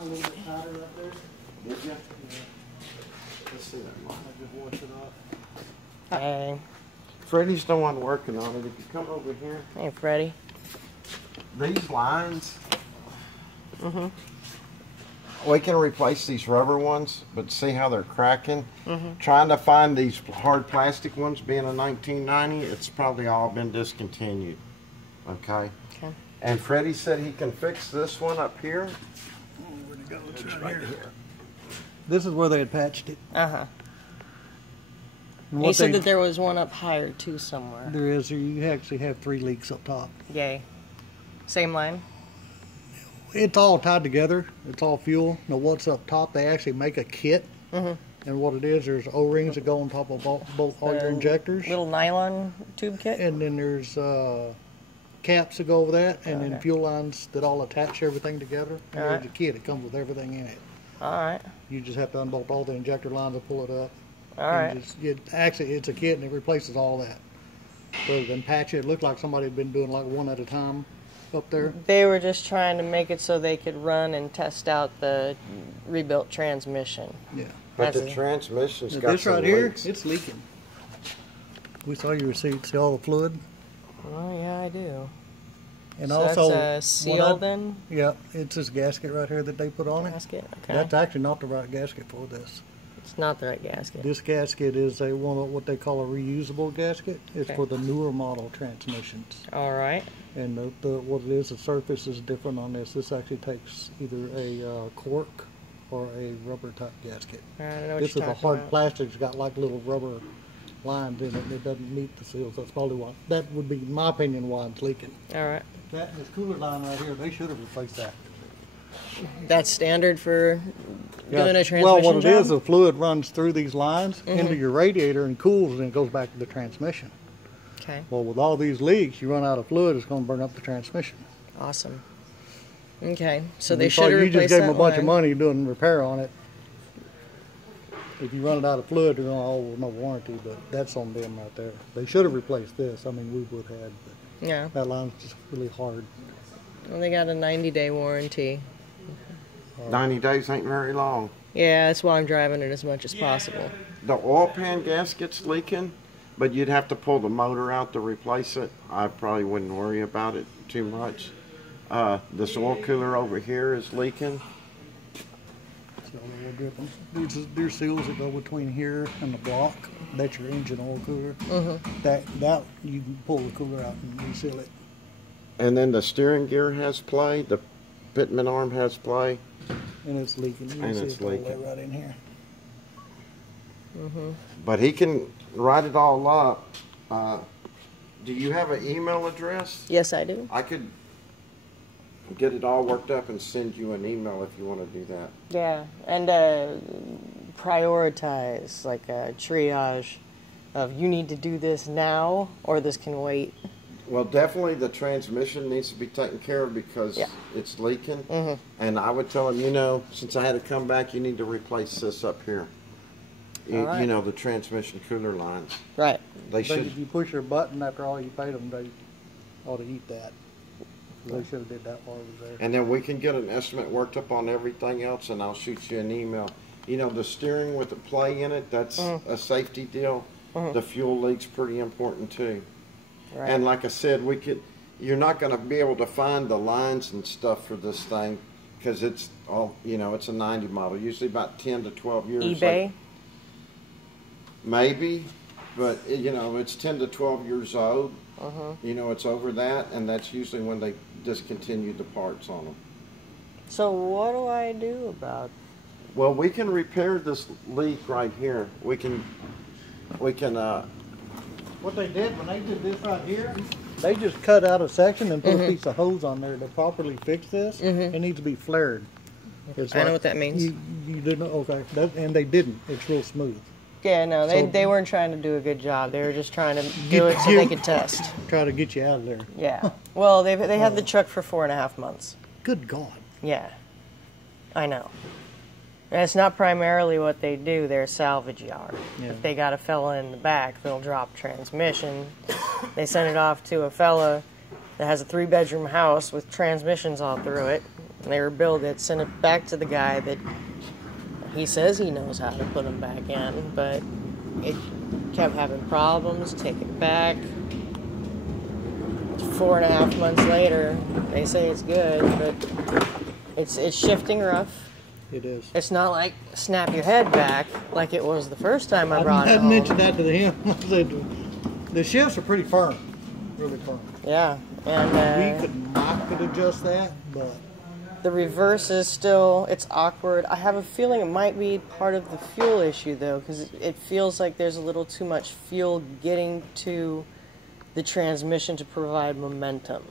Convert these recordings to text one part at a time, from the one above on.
line a little bit tighter right there. Did you? Yeah. Let's see that line. I just washed it off. Hey. Freddie's the one working on it. If you come over here. Hey, Freddie. These lines. We can replace these rubber ones, but see how they're cracking? Trying to find these hard plastic ones, being a 1990, it's probably all been discontinued. Okay? Okay. And Freddie said he can fix this one up here. Oh, where'd it go? It's right here. This is where they had patched it. Uh-huh. And He what said that there was one up higher, too, somewhere. there is, you actually have 3 leaks up top. Yay. Same line? It's all tied together. It's all fuel. Now what's up top, they actually make a kit. And what it is, there's O-rings that go on top of both all your injectors. Little nylon tube kit? And then there's caps that go over that, and then Okay. fuel lines that all attach everything together. And Alright. there's a kit. It comes with everything in it. All right. You just have to unbolt all the injector lines and pull it up. All And right. actually, it's a kit, and it replaces all that. Rather than patch it, it looked like somebody had been doing like one at a time up there. They were just trying to make it so they could run and test out the rebuilt transmission. Yeah. But That's the it. transmission's Now, got this some right here, leaks. it's leaking. We saw your receipt. See all the fluid? Oh, yeah, I do. And So also, that's a when I- seal then? Yeah, it's this gasket right here that they put on it. Gasket? Okay. That's actually not the right gasket for this. It's not the right gasket. This gasket is a one of what they call a reusable gasket. It's Okay. for the newer model transmissions. All right. And what it is, the surface is different on this. This actually takes either a cork or a rubber type gasket. All right, I know what This is you're a talking hard about. plastic. It's got like little rubber lines in it. And it doesn't meet the seals. That's probably why. That would be, in my opinion, why it's leaking. All right. That this cooler line right here, they should have replaced that. That's standard for doing a transmission Well, what it job? is, the fluid runs through these lines into your radiator and cools, and it goes back to the transmission. Okay. Well, with all these leaks, you run out of fluid, it's going to burn up the transmission. Awesome. Okay. So they We should thought have you just replaced gave them that a bunch of line. money doing repair on it. If you run it out of fluid, they're going to oh, no warranty, but that's on them right there. They should have replaced this. I mean, we would have, but Yeah. that line's just really hard. Well, they got a 90-day warranty. 90 days ain't very long. Yeah, that's why I'm driving it as much as possible. The oil pan gasket's leaking, but you'd have to pull the motor out to replace it. I probably wouldn't worry about it too much. This oil cooler over here is leaking. So they're dripping. There's seals that go between here and the block. That's your engine oil cooler. That you can pull the cooler out and reseal it. And then the steering gear has play, the pitman arm has play. And it's leaking. You can And see it's it all the way leaking. right in here. But he can write it all up. Do you have an email address? Yes, I do. I could get it all worked up and send you an email if you want to do that. Yeah, and prioritize, like a triage of you need to do this now or this can wait. Well, definitely the transmission needs to be taken care of because Yeah. it's leaking. And I would tell him, you know, since I had to come back, you need to replace this up here. All right. You know, the transmission cooler lines. Right. They But should. if you push your button after all you paid them, they ought to eat that. They should have did that while I was there. And then we can get an estimate worked up on everything else, and I'll shoot you an email. You know, the steering with the play in it, that's a safety deal. The fuel leak's pretty important too. Right. And like I said, you're not going to be able to find the lines and stuff for this thing because it's all, you know, it's a 90 model, usually about 10 to 12 years. eBay. Like, maybe, but you know, it's 10 to 12 years old. You know, it's over that, and that's usually when they discontinue the parts on them. So what do I do about? Well, we can repair this leak right here. We can. What they did when they did this right here, they just cut out a section and put a piece of hose on there to properly fix this. It needs to be flared. It's I know what that means. You didn't? Okay. And they didn't. It's real smooth. Yeah, no, they weren't trying to do a good job. They were just trying to do it so they could test. Try to get you out of there. Yeah. Well, they had the truck for 4.5 months. Good God. Yeah. I know. And it's not primarily what they do. They're a salvage yard. Yeah. If they got a fella in the back, they'll drop transmission. They send it off to a fella that has a 3-bedroom house with transmissions all through it. And they rebuild it, send it back to the guy that he says he knows how to put them back in, but it kept having problems, take it back. 4.5 months later, they say it's good, but it's shifting rough. It is. It's not like snap your head back like it was the first time I brought it I home. mentioned that to him. I said, the shifts are pretty firm, really firm. Yeah, and We could adjust that, but the reverse is still, it's awkward. I have a feeling it might be part of the fuel issue, though, because it feels like there's a little too much fuel getting to the transmission to provide momentum.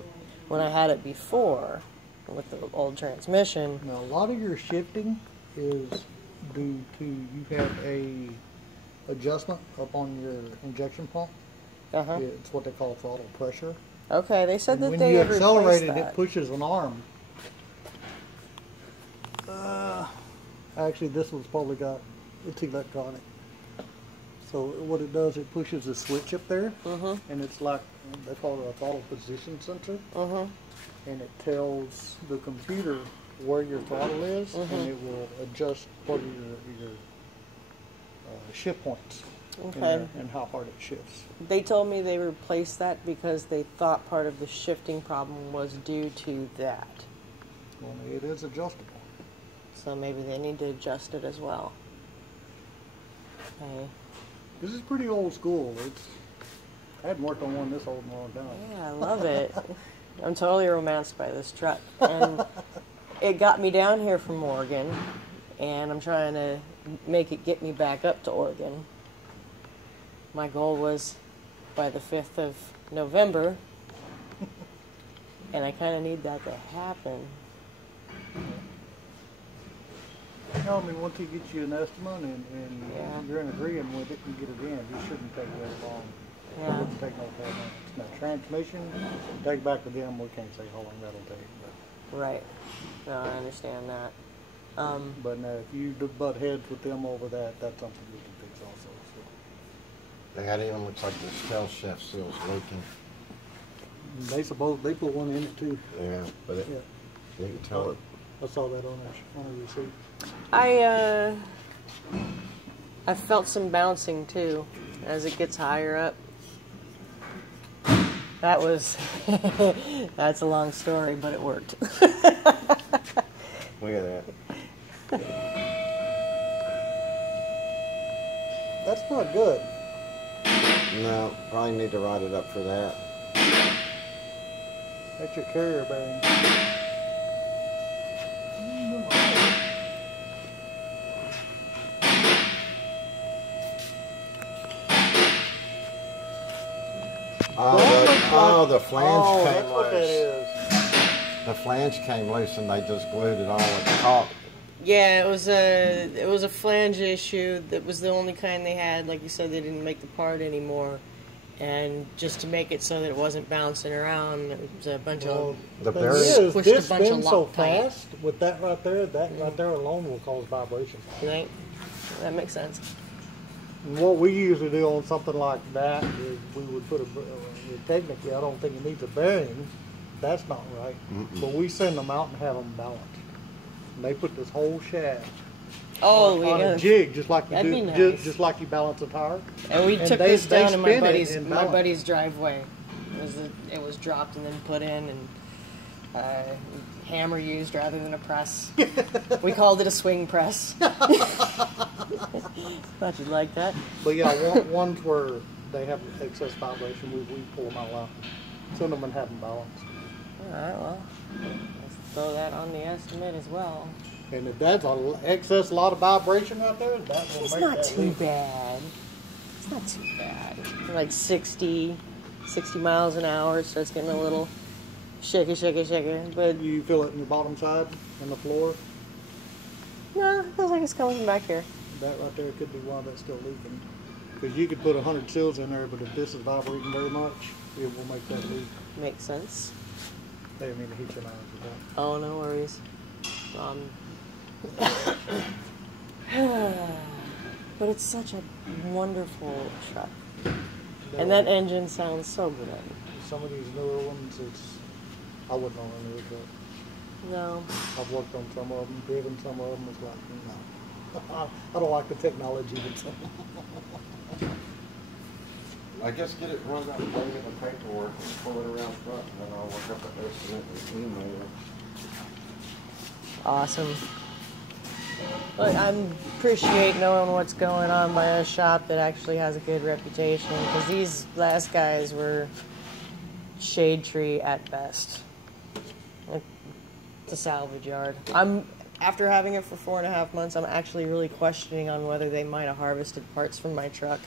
When I had it before, with the old transmission... now, a lot of your shifting is due to you have a adjustment up on your injection pump. Uh-huh. It's what they call throttle pressure. Okay, they said that when they you had accelerate replaced it, that. it pushes an arm. Actually, this one's probably got, it's electronic. So what it does, it pushes a switch up there, and it's like, they call it a throttle position sensor, and it tells the computer where your throttle is, and it will adjust what are your shift points and how hard it shifts. They told me they replaced that because they thought part of the shifting problem was due to that. Well, it is adjustable. So maybe they need to adjust it as well. Okay. This is pretty old school. I hadn't worked on one this old in a long time. Yeah, I love it. I'm totally romanced by this truck. And it got me down here from Oregon, and I'm trying to make it get me back up to Oregon. My goal was by the 5th of November, and I kind of need that to happen. No, I mean, once he gets you an estimate and Yeah. you're in agreement with it and get it in, it shouldn't take very long. It Yeah. wouldn't take no 12 months. Now, transmission, take back to them, we can't say how long that'll take. Right. No, I understand that. But now, if you butt heads with them over that, that's something we can fix also. So. That even looks like the shell shaft seal's leaking. They put one in it too. Yeah, but Yeah. you can tell it. I saw that on the receipt. I felt some bouncing too as it gets higher up. That was that's a long story, but it worked. Look at that. That's not good. No, probably need to write it up for that. That's your carrier bearing. The flange came that's what that loose. is. The flange came loose and they just glued it on with caulk. Yeah, it was a flange issue. That was the only kind they had. Like you said, they didn't make the part anymore, and just to make it so that it wasn't bouncing around, there was a bunch of The thing bearing. is, Squished a this bunch of spins so Loctite. fast with that right there. That right there alone will cause vibration. right? That makes sense. And what we usually do on something like that is we would put technically, I don't think it needs a bearing. That's not right. But we send them out and have them balanced. And they put this whole shaft on yeah. a jig, just like you That'd do, be nice. just like you balance a tire. And we took they this down in my spin it and my balance. buddy's driveway. It was dropped and then put in, and hammer used rather than a press. We called it a swing press. Thought you'd like that. But yeah, ones where they have excess vibration, we pull them out, send them and have them balanced. All right, well, let's throw that on the estimate as well. And if that's an excess lot of vibration right there, that will It's make not that too leak. bad. It's not too bad. Like 60 miles an hour. It starts getting a little shaky. But You feel it in your bottom side, on the floor. no, it feels like it's coming from back here. That right there could be why that's still leaking. Because you could put 100 seals in there, but if this is vibrating very much, it will make that leak. Makes sense. I didn't mean to hit your eyes with that. Oh, no worries. But it's such a wonderful truck. And that engine sounds so good. Some of these newer ones, I wouldn't own a newer truck. No. I've worked on some of them, driven some of them. It's like, no. I don't like the technology that's I guess get it run out and bring it the paperwork and pull it around front, and then I'll work up an estimate and email it. Awesome. But I appreciate knowing what's going on by a shop that actually has a good reputation, because these last guys were shade tree at best. It's a salvage yard. After having it for 4.5 months, I'm actually really questioning on whether they might have harvested parts from my truck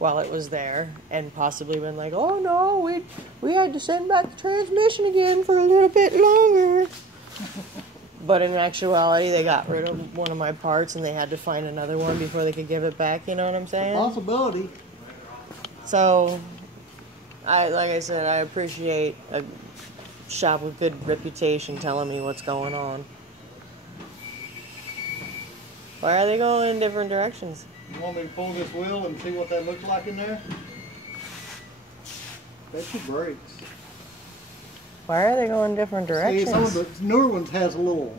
while it was there, and possibly been like, oh no, we had to send back the transmission again for a little bit longer. But in actuality, they got rid of one of my parts and they had to find another one before they could give it back, you know what I'm saying? possibility. So, like I said, I appreciate a shop with good reputation telling me what's going on. Why are they going in different directions? You want me to pull this wheel and see what that looks like in there? That's your brakes. Why are they going different See, directions? some of the newer ones has a little,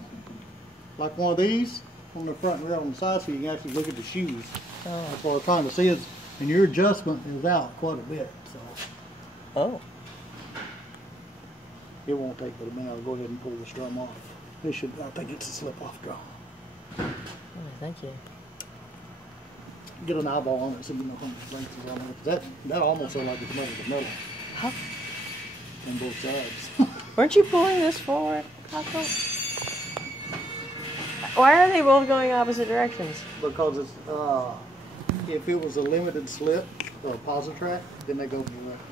like one of these on the front rail on the side, so you can actually look at the shoes. Oh. That's what I'm trying to see is, and your adjustment is out quite a bit, so Oh. it won't take but a minute. I'll go ahead and pull this drum off. This should, I think it's a slip-off drum. Oh, thank you. Get an eyeball on it so you know how much length is on it. That almost looks like it's made of metal How, on both sides. weren't you pulling this forward, Taco? Why are they both going opposite directions? Because it's, if it was a limited slip or a positrack, then they go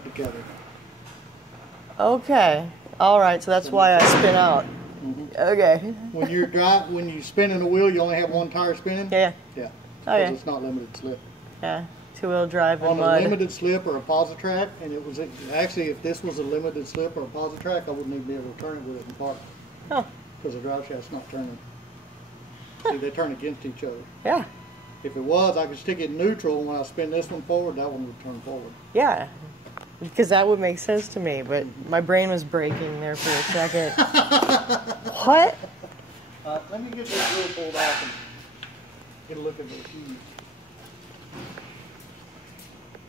together. Okay. All right. So that's why I spin out. Okay. When when you spinning the wheel, you only have one tire spinning. Yeah. Yeah. Oh, yeah. Because it's not limited slip. Yeah. Two-wheel drive and On a mud. limited slip or a positrack, and it was actually, if this was a limited slip or a positrack, I wouldn't even be able to turn it with it in park Oh. because the drive shaft's not turning. See, they turn against each other. Yeah. If it was, I could stick it in neutral, and when I spin this one forward, that one would turn forward. Yeah. Because that would make sense to me, but my brain was breaking there for a second. What? Let me get this wheel pulled off and get a look at those shoes.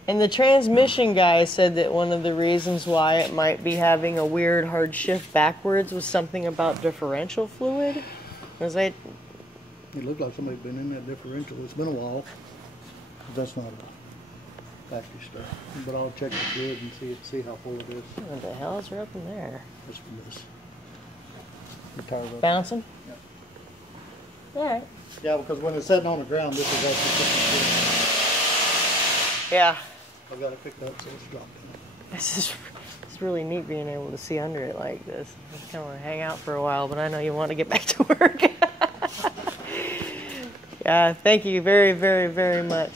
And the transmission guy said that one of the reasons why it might be having a weird hard shift backwards was something about differential fluid. Was I? It looked like somebody's been in that differential. It's been a while. That's not a factory stuff. But I'll check the grid and see how full it is. What the hell is up in there? That's from this. The tire rubber. Bouncing? Yeah. All right. Yeah, because when it's sitting on the ground, this is actually pushing Yeah. through. I've got it picked up so it's dropped in. It's really neat being able to see under it like this. I just kind of want to hang out for a while, but I know you want to get back to work. Yeah, thank you very, very, very much.